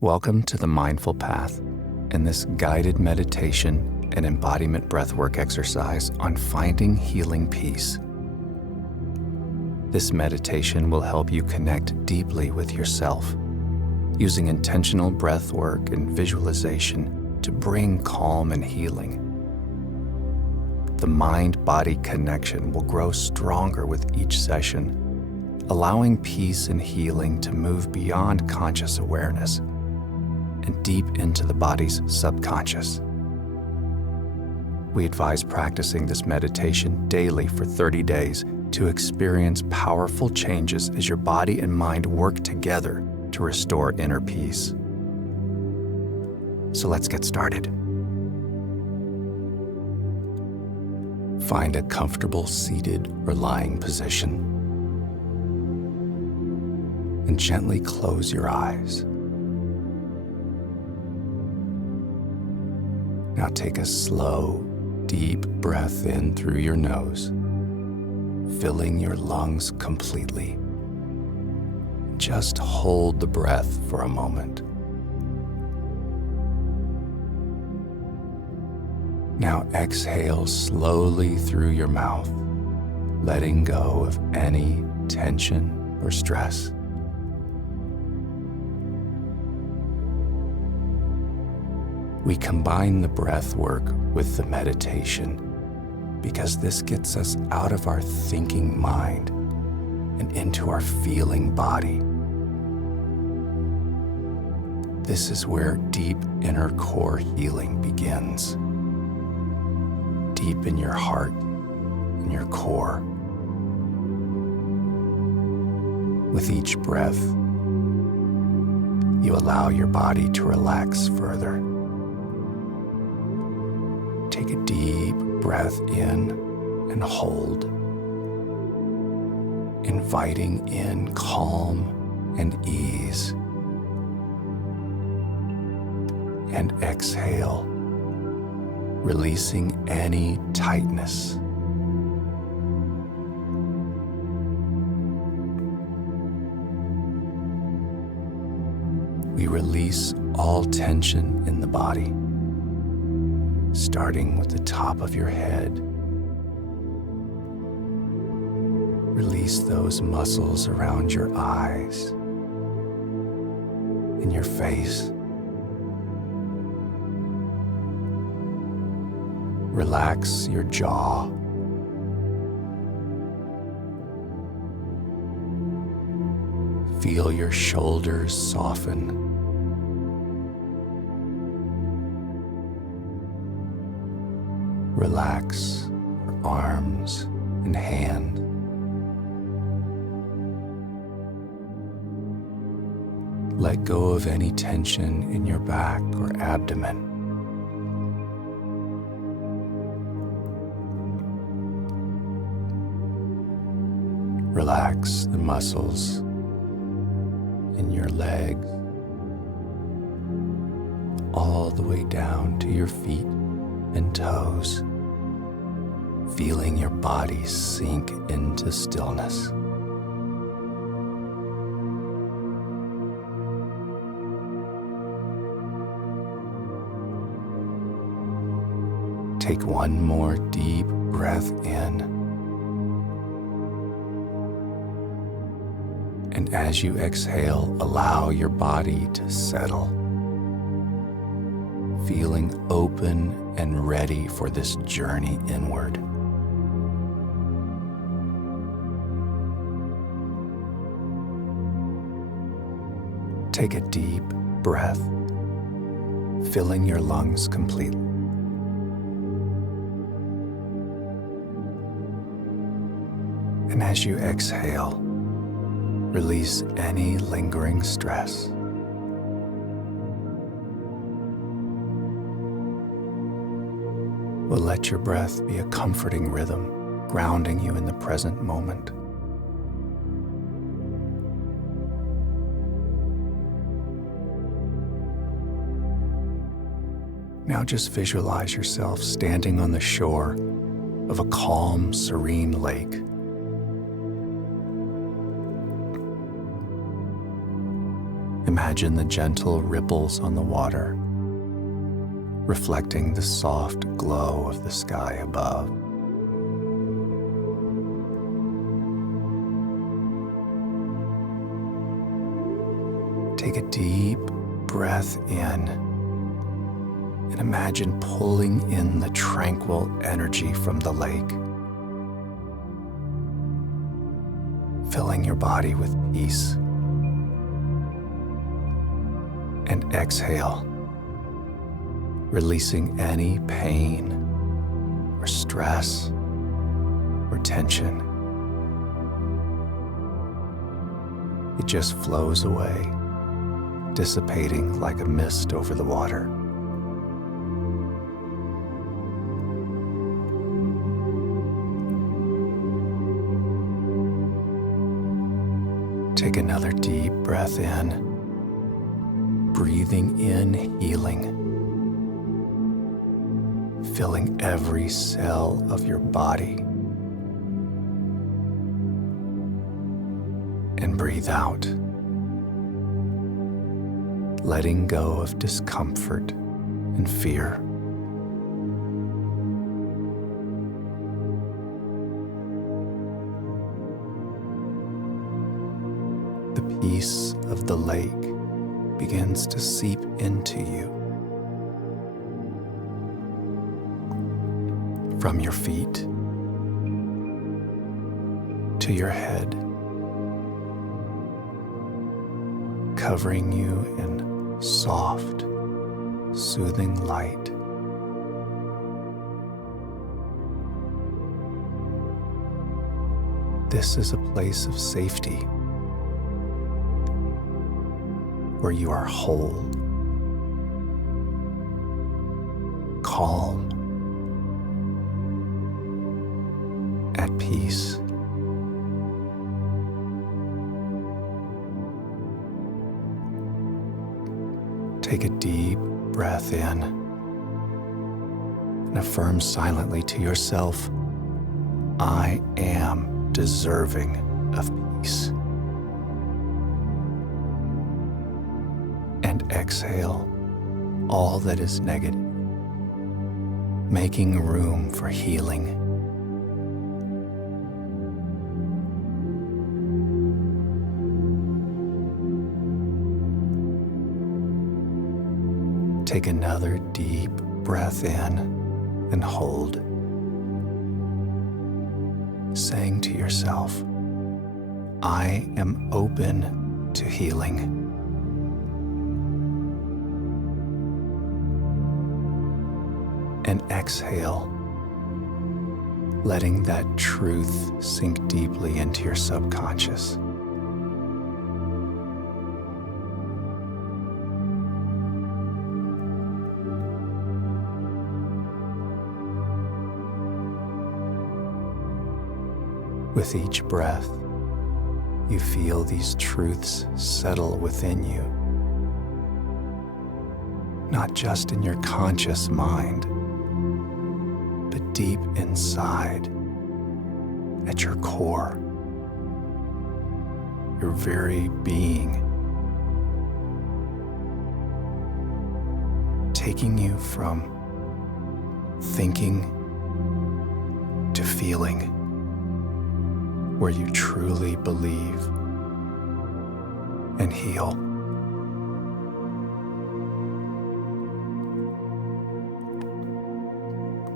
Welcome to the Mindful Path and this guided meditation and embodiment breathwork exercise on finding healing peace. This meditation will help you connect deeply with yourself, using intentional breathwork and visualization to bring calm and healing. The mind-body connection will grow stronger with each session, allowing peace and healing to move beyond conscious awareness and deep into the body's subconscious. We advise practicing this meditation daily for 30 days to experience powerful changes as your body and mind work together to restore inner peace. So let's get started. Find a comfortable seated or lying position and gently close your eyes. Now take a slow, deep breath in through your nose, filling your lungs completely. Just hold the breath for a moment. Now exhale slowly through your mouth, letting go of any tension or stress. We combine the breath work with the meditation because this gets us out of our thinking mind and into our feeling body. This is where deep inner core healing begins. Deep in your heart and your core. With each breath, you allow your body to relax further. Take a deep breath in and hold, inviting in calm and ease. And exhale, releasing any tightness. We release all tension in the body, starting with the top of your head. Release those muscles around your eyes and your face. Relax your jaw. Feel your shoulders soften. Relax your arms and hands. Let go of any tension in your back or abdomen. Relax the muscles in your legs, all the way down to your feet and toes, feeling your body sink into stillness. Take one more deep breath in. And as you exhale, allow your body to settle, feeling open and ready for this journey inward. Take a deep breath, filling your lungs completely. And as you exhale, release any lingering stress. We'll let your breath be a comforting rhythm, grounding you in the present moment. Now just visualize yourself standing on the shore of a calm, serene lake. Imagine the gentle ripples on the water, reflecting the soft glow of the sky above. Take a deep breath in and imagine pulling in the tranquil energy from the lake, filling your body with peace. And exhale, releasing any pain or stress or tension. It just flows away, dissipating like a mist over the water. Take another deep breath in, breathing in healing, filling every cell of your body. And breathe out, letting go of discomfort and fear. The peace of the lake begins to seep into you. From your feet to your head, covering you in soft, soothing light. This is a place of safety, where you are whole, calm, at peace. Take a deep breath in and affirm silently to yourself, I am deserving of peace. And exhale all that is negative, making room for healing. Take another deep breath in and hold, saying to yourself, I am open to healing. And exhale, letting that truth sink deeply into your subconscious. With each breath, you feel these truths settle within you, not just in your conscious mind, but deep inside, at your core, your very being, taking you from thinking to feeling, where you truly believe and heal.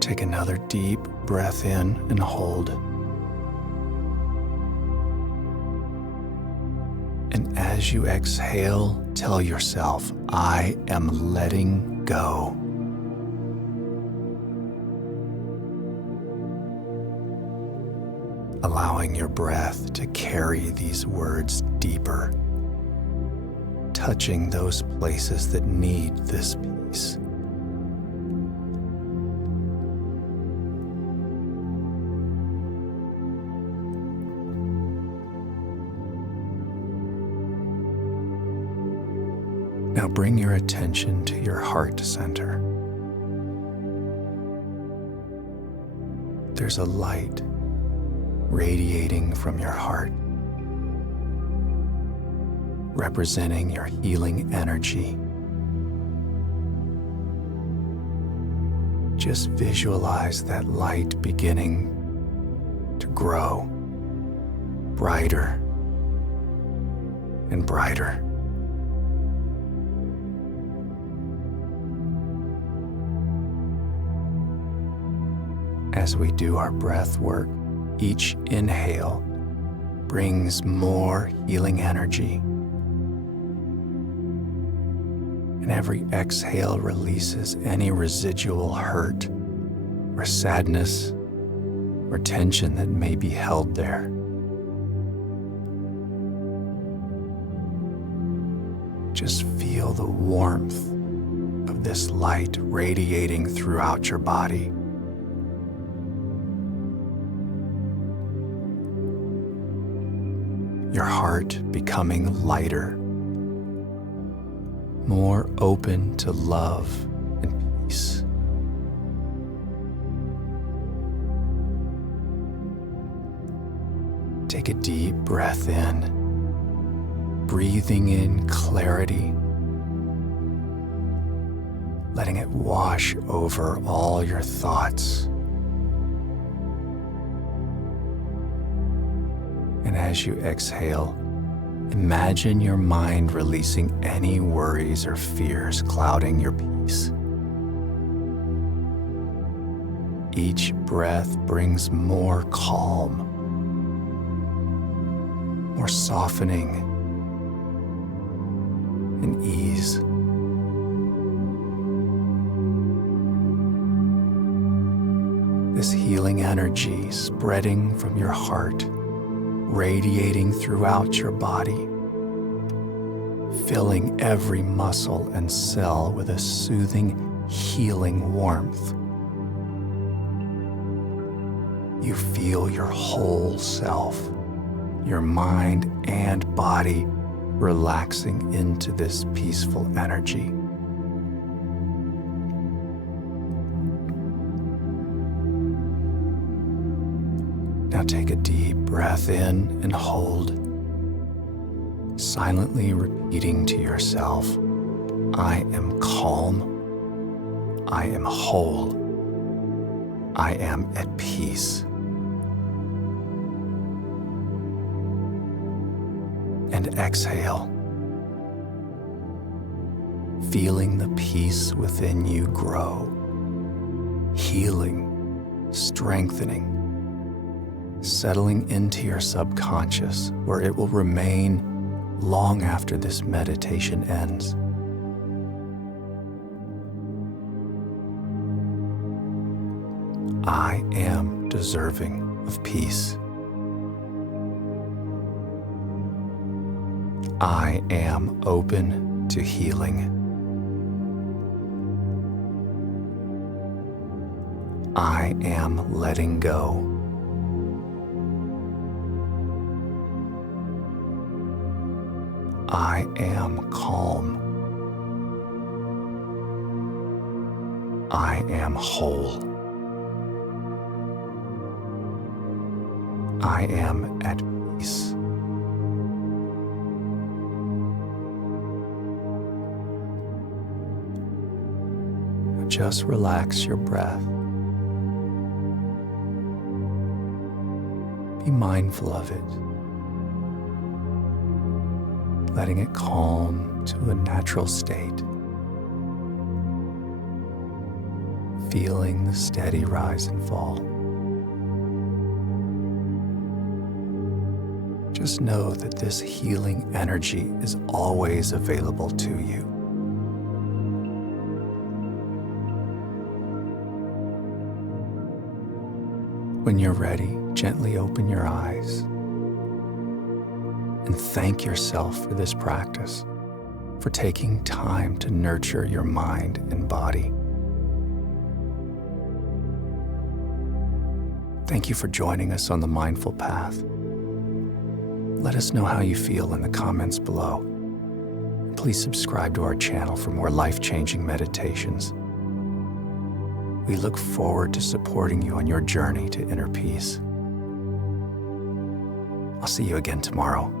Take another deep breath in and hold. And as you exhale, tell yourself, I am letting go. Allowing your breath to carry these words deeper, touching those places that need this peace. Now bring your attention to your heart center. There's a light radiating from your heart, representing your healing energy. Just visualize that light beginning to grow brighter and brighter. As we do our breath work, each inhale brings more healing energy, and every exhale releases any residual hurt or sadness or tension that may be held there. Just feel the warmth of this light radiating throughout your body. Your heart becoming lighter, more open to love and peace. Take a deep breath in, breathing in clarity, letting it wash over all your thoughts. And as you exhale, imagine your mind releasing any worries or fears clouding your peace. Each breath brings more calm, more softening and ease. This healing energy spreading from your heart, radiating throughout your body, filling every muscle and cell with a soothing, healing warmth. You feel your whole self, your mind and body relaxing into this peaceful energy. Now take a deep breath in and hold, silently repeating to yourself, I am calm, I am whole, I am at peace. And exhale, feeling the peace within you grow, healing, strengthening, settling into your subconscious where it will remain long after this meditation ends. I am deserving of peace. I am open to healing. I am letting go. I am calm. I am whole. I am at peace. Just relax your breath. Be mindful of it, letting it calm to a natural state, feeling the steady rise and fall. Just know that this healing energy is always available to you. When you're ready, gently open your eyes and thank yourself for this practice, for taking time to nurture your mind and body. Thank you for joining us on the Mindful Path. Let us know how you feel in the comments below. Please subscribe to our channel for more life-changing meditations. We look forward to supporting you on your journey to inner peace. I'll see you again tomorrow.